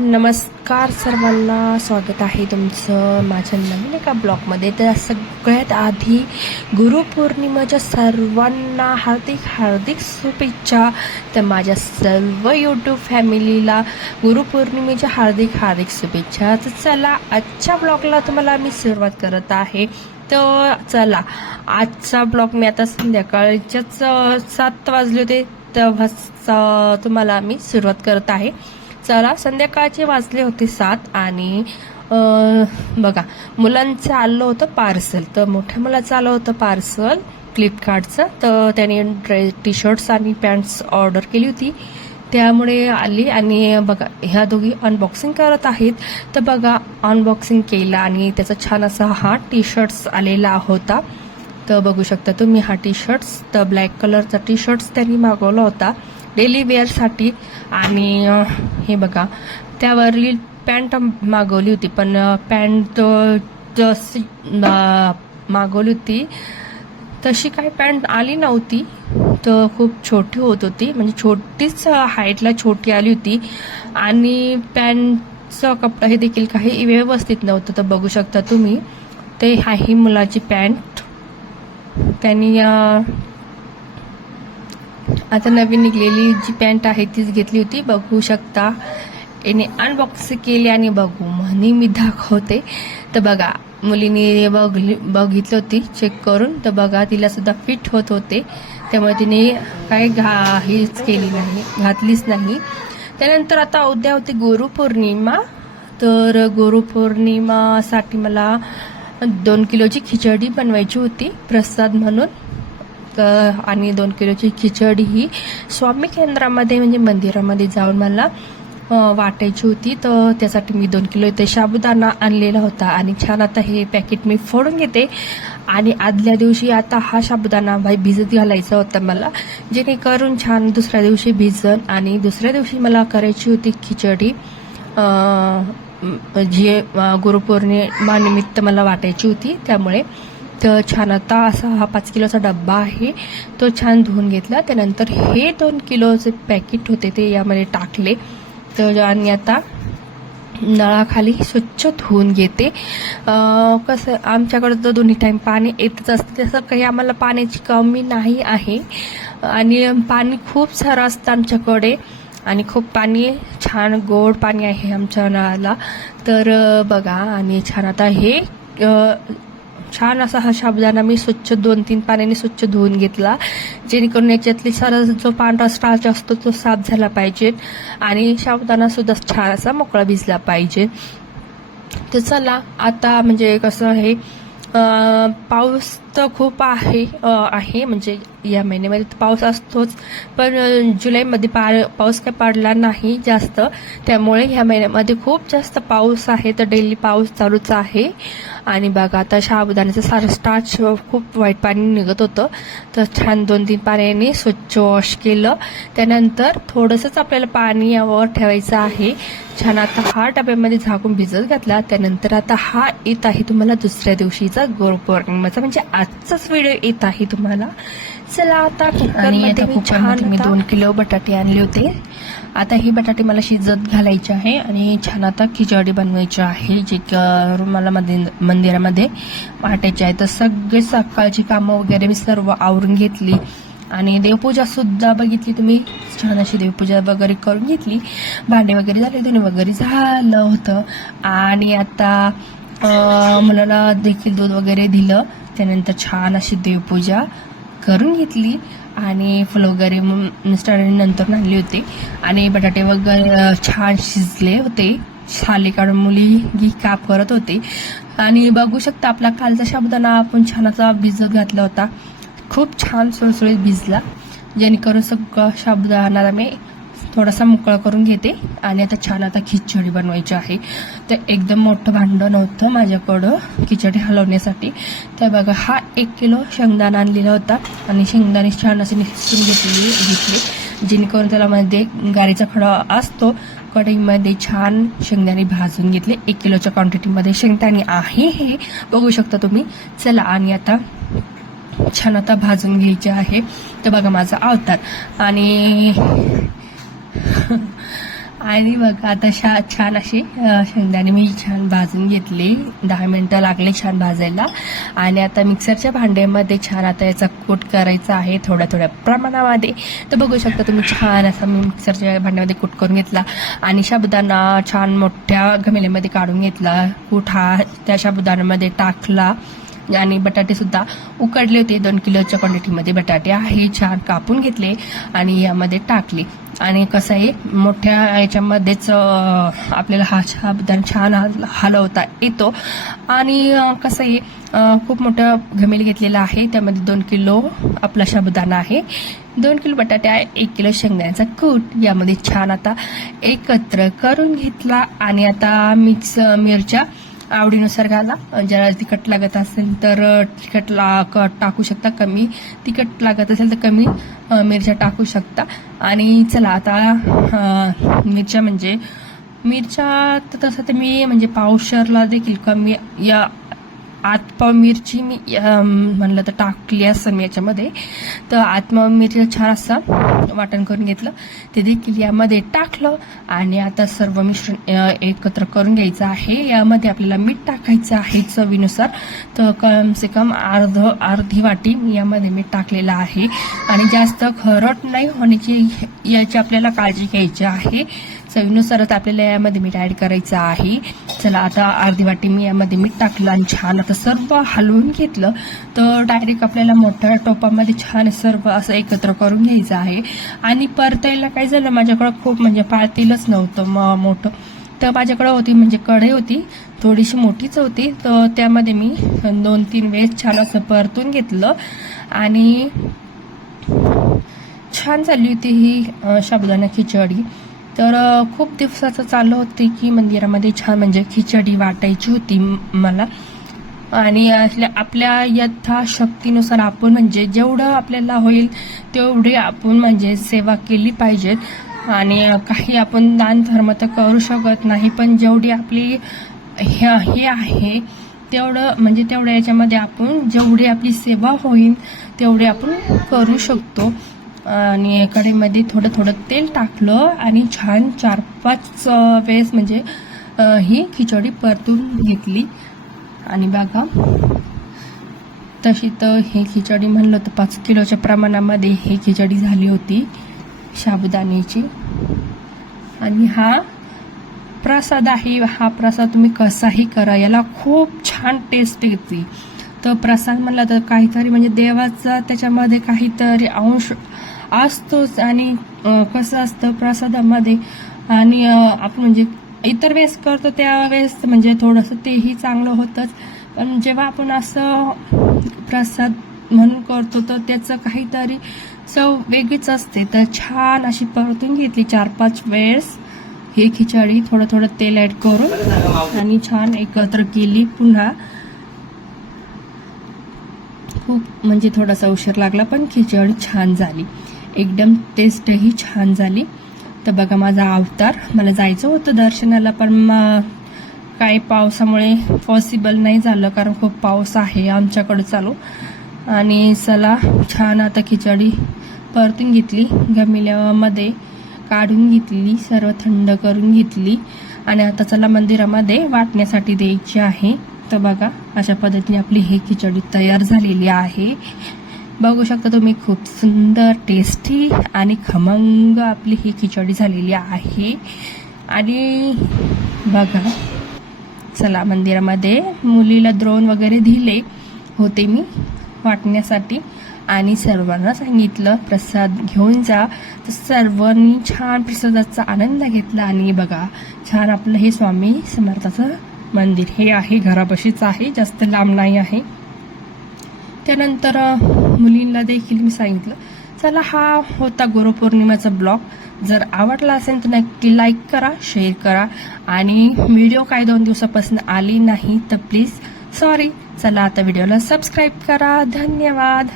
नमस्कार सर्वांना, स्वागत आहे तुमचं माझ्या नवीन एका ब्लॉगमध्ये. तर सगळ्यात आधी गुरुपौर्णिमेच्या सर्वांना हार्दिक हार्दिक शुभेच्छा. तर माझ्या सर्व यूट्यूब फॅमिलीला गुरुपौर्णिमेच्या हार्दिक हार्दिक शुभेच्छा. तर चला, आजच्या ब्लॉगला तुम्हाला मी सुरुवात करत आहे. तर चला, आजचा ब्लॉग मी आता संध्याकाळच्याच 7 वाजले होते तेव्हा तुम्हाला मी सुरुवात करत आहे. चला, संध्याकाळचे वाजले होते 7 आणि बघा, मुलांचं आलं होतं पार्सल. तर मोठ्या मुलाचं आलं होतं पार्सल फ्लिपकार्टचं. तर त्याने टी शर्ट्स आणि पॅन्ट्स ऑर्डर केली होती, त्यामुळे आली. आणि बघा, ह्या दोघी अनबॉक्सिंग करत आहेत. तर बघा, अनबॉक्सिंग केला आणि त्याचा छान असा हा टी शर्ट्स आलेला होता. तर बघू शकता तुम्ही हा टी शर्ट्स. तर ब्लॅक कलरचा टी शर्ट्स त्यांनी मागवला होता डेली वेअरसाठी. आणि हे बघा, त्यावरील पॅन्ट मागवली होती, पण पॅन्ट जशी मागवली होती तशी काही पॅन्ट आली नव्हती. तर खूप छोटी होत होती, म्हणजे छोटीच हाईटला छोटी आली होती. आणि पॅन्टचा कपडा हे देखील काही व्यवस्थित नव्हतं. तर बघू शकता तुम्ही, ते ही मुलाची पॅन्ट त्यांनी आता नवीन निघलेली जी पॅन्ट आहे तीच घेतली होती. बघू शकता, याने अनबॉक्सिंग केली आणि बघू म्हणे मी दाखवते. तर बघा, मुलीने बघितलं होती चेक करून. तर बघा, तिला सुद्धा फिट होत होते, त्यामुळे तिने काय हेच केली नाही, घातलीच नाही. त्यानंतर आता उद्या होती गुरुपौर्णिमा. तर गुरुपौर्णिमासाठी मला 2 किलोची खिचडी बनवायची होती प्रसाद म्हणून. आणि 2 किलोची खिचडी ही स्वामी केंद्रामध्ये म्हणजे मंदिरामध्ये जाऊन मला वाटायची होती. तर त्यासाठी मी 2 किलो इथे साबुदाणा आणलेला होता. आणि छान आता हे पॅकेट मी फोडून घेते. आणि आदल्या दिवशी आता हा साबुदाणा भिजत घालायचा होता मला, जेणेकरून छान दुसऱ्या दिवशी भिजन. आणि दुसऱ्या दिवशी मला करायची होती खिचडी, जी गुरुपौर्णिमेनिमित्त मला वाटायची होती, त्यामुळे. तर छान आता असा हा 5 किलोचा डब्बा आहे, तो छान धुवून घेतला. त्यानंतर हे 2 किलोचे पॅकेट होते ते यामध्ये टाकले. तर आणि आता नळाखाली स्वच्छ धुवून घेते. कसं, आमच्याकडं तर दोन्ही टाईम पाणी येतच असतं, तसं काही आम्हाला पाण्याची कमी नाही आहे. आणि पाणी खूप सारं असतं आमच्याकडे, आणि खूप पाणी छान गोड पाणी आहे आमच्या नळाला. तर बघा, आणि छान आता हे छान असा हा साबुदाणा मी स्वच्छ 2-3 पाण्याने स्वच्छ धुवून घेतला, जेणेकरून याच्यातली सारा जो पांढरा स्टार्च असतो तो साफ झाला पाहिजे आणि साबुदाणा सुद्धा छान असा मोकळा भिजला पाहिजे. तर चला, आता म्हणजे कसं आहे, पाऊस तर खूप आहे म्हणजे या महिन्यामध्ये पाऊस असतोच, पण जुलैमध्ये पाऊस काय पडला नाही जास्त, त्यामुळे ह्या महिन्यामध्ये खूप जास्त पाऊस आहे. तर डेली पाऊस चालूच आहे. आणि बघा, आता साबुदाण्याचं सारं स्टार्च खूप वाईट पाणी निघत होतं, तर छान 2-3 पाण्याने स्वच्छ वॉश केलं. त्यानंतर थोडंसंच आपल्याला पाणी यावर ठेवायचं आहे. छान आता हा डब्यामध्ये झाकून भिजत घातला. त्यानंतर आता हा येत आहे तुम्हाला दुसऱ्या दिवशीचा गुरुपौर्णिमेचा, म्हणजे आजचाच व्हिडिओ येत आहे तुम्हाला. चला, आता कुकरमध्ये मी 2 किलो बटाटे आणले होते. आता हे बटाटे मला शिजत घालायचे आहे आणि छान आता खिचडी बनवायची आहे, जे मला मंदिरामध्ये वाटायचे आहे. तर सगळे सकाळची कामं वगैरे मी सर्व आवरून घेतली आणि देवपूजा सुद्धा बघितली तुम्ही, छान अशी देवपूजा वगैरे करून घेतली. भांडे वगैरे झाले, धुणे वगैरे झालं होतं. आणि आता मुलाला देखील दूध वगैरे दिलं. त्यानंतर छान अशी देवपूजा करून घेतली आणि फुलं वगैरे मिस्टरांनी नंतर आणली होती. आणि बटाटे वगैरे छान शिजले होते, साली काढून मुली काप करत होती. आणि बघू शकता, आपला कालचा साबुदाणा आपण छान असा भिजत घातला होता, खूप छान सुळसुळीत भिजला, जेणेकरून सगळं साबुदाणा मी थोडासा मोकळा करून घेते. आणि आता छान आता खिचडी बनवायची आहे. तर एकदम मोठं भांडं नव्हतं माझ्याकडं खिचडी हलवण्यासाठी. तर बघा, हा 1 किलो शेंगदाणा आणलेला होता आणि शेंगदाणे छान असे निसून घेतले, जेणेकरून त्याला मध्ये गारीचा खडा असतो. कढईमध्ये छान शेंगदाणे भाजून घेतले. 1 किलोच्या क्वांटिटीमध्ये शेंगदाणे आहे हे, बघू शकता तुम्ही. चला, आणि आता छान आता भाजून घ्यायचे आहे. तर बघा माझा अवतार. आणि आणि बघा आता छान अशी शेंगदाणे मी छान भाजून घेतले. 10 मिनिटं लागले छान भाजायला. आणि आता मिक्सरच्या भांड्यामध्ये छान आता याचा कूट करायचा आहे थोड्या थोड्या प्रमाणामध्ये. तर बघू शकता तुम्ही छान असा मी मिक्सरच्या भांड्यामध्ये कूट करून घेतला. आणि साबुदाणा छान मोठ्या घमेल्यामध्ये काढून घेतला. कूट हा त्या साबुदाण्यामध्ये टाकला. आणि बटाटे सुद्धा उकडले होते. 2 किलोच्या क्वांटिटीमध्ये बटाटे आहे छान कापून घेतले आणि यामध्ये टाकले. आणि कसं आहे मोठ्या याच्यामध्येच आपल्याला हा साबुदाणा छान हलवता येतो. आणि कसं आहे खूप मोठा घमेल घेतलेला आहे. त्यामध्ये 2 किलो आपला साबुदाणा आहे, 2 किलो बटाटे आहे, 1 किलो शेंगदाण्याचा कूट यामध्ये छान आता एकत्र करून घेतला. आणि आता मिरच्या आवडीनुसार घाला. ज्याला तिखट लागत असेल तर तिखट टाकू शकता, कमी तिखट लागत असेल तर कमी मिरच्या टाकू शकता. आणि चला आता मिरच्या तसं तर मी म्हणजे पावशरला देखील कमी या आतपाव मिरची मी म्हणलं तर टाकली असं मी याच्यामध्ये. तर आतपाव मिरची छान असं वाटण करून घेतलं, ते देखील यामध्ये टाकलं. आणि आता सर्व मिश्रण एकत्र करून घ्यायचं आहे. यामध्ये आपल्याला मीठ टाकायचं आहे चवीनुसार. तर कम से कम अर्धी वाटी यामध्ये मीठ टाकलेलं आहे. आणि जास्त खरट नाही होण्याची याची आपल्याला काळजी घ्यायची आहे. चवीनुसारच आपल्याला यामध्ये मीठ ऍड करायचं आहे. चला आता अर्धी वाटी मी यामध्ये मीठ टाकलं आणि छान आता सर्व हलवून घेतलं. तर डायरेक्ट आपल्याला मोठ्या टोपामध्ये छान सर्व असं एकत्र करून घ्यायचं आहे. आणि परतायला काय झालं माझ्याकडं खूप म्हणजे पाळतेलच नव्हतं मोठं. तर माझ्याकडं होती म्हणजे कढई होती थोडीशी मोठीच होती. तर त्यामध्ये मी 2-3 वेळेस छान असं परतून घेतलं. आणि छान झाली होती ही साबुदाणा खिचडी. तर खूप दिवसाचं चाललं होतं की मंदिरामध्ये छान म्हणजे खिचडी वाटायची होती मला. आणि आपल्या यथाशक्तीनुसार आपण म्हणजे जेवढं आपल्याला होईल तेवढे आपण म्हणजे सेवा केली पाहिजेत. आणि काही आपण दान धर्म तर करू शकत नाही, पण जेवढी आपली हे आहे तेवढं म्हणजे तेवढ्या याच्यामध्ये आपण जेवढी आपली सेवा होईल तेवढे आपण करू शकतो. आणि कढईमध्ये थोडं तेल टाकलं आणि छान 4-5 वेळेस म्हणजे ही खिचडी परतून घेतली. आणि बघा तशी तर ही खिचडी म्हणलं तर 5 किलोच्या प्रमाणामध्ये ही खिचडी झाली होती साबुदाण्याची. आणि हा प्रसाद आहे. हा प्रसाद तुम्ही कसाही करा, याला खूप छान टेस्ट येते. तर प्रसाद म्हणला तर काहीतरी म्हणजे देवाचा त्याच्यामध्ये काहीतरी अंश असतोच. आणि कसं असतं प्रसादामध्ये आणि आपण म्हणजे इतर वेळेस करतो त्यावेळेस म्हणजे थोडंसं तेही चांगलं होतंच, पण जेव्हा आपण असं प्रसाद म्हणून करतो तर त्याचं काहीतरी चव वेगळीच असते. तर छान अशी परतून घेतली 4-5 वेळेस ही खिचडी थोडं तेल ऍड करून आणि छान एकत्र केली पुन्हा. खूप म्हणजे थोडासा उशीर लागला पण खिचडी छान झाली, एकदम टेस्टही छान झाली. तर बघा माझा अवतार, मला जायचं होतं दर्शनाला पण काही पावसामुळे पॉसिबल नाही झालं कारण खूप पाऊस आहे आमच्याकडे चालू. आणि चला छान आता खिचडी परतून घेतली, घमिल्यामध्ये काढून घेतली, सर्व थंड करून घेतली. आणि आता चला मंदिरामध्ये वाटण्यासाठी द्यायची आहे. तर बघा अशा पद्धतीने आपली ही खिचडी तयार झालेली आहे. बघू शकता तुम्ही, खूप सुंदर टेस्टी आणि खमंग आपली ही खिचडी झालेली आहे. आणि बघा चला मंदिरामध्ये मुलीला द्रोण वगैरे दिले होते मी वाटण्यासाठी आणि सर्वांना सांगितलं प्रसाद घेऊन जा. तर सर्वांनी छान प्रसादाचा आनंद घेतला. आणि बघा छान आपलं हे स्वामी समर्थाचं मंदिर हे आहे, घरापाशीच आहे, जास्त लांब नाही आहे. त्यानंतर मुलींना देखील मी सांगितलं. चला हा होता गुरुपौर्णिमेचा ब्लॉग. जर आवडला असेल तर नक्की लाईक करा, शेअर करा. आणि व्हिडिओ काही 2 दिवसापासून आली नाही तर प्लीज सॉरी. चला आता व्हिडिओला सबस्क्राईब करा. धन्यवाद.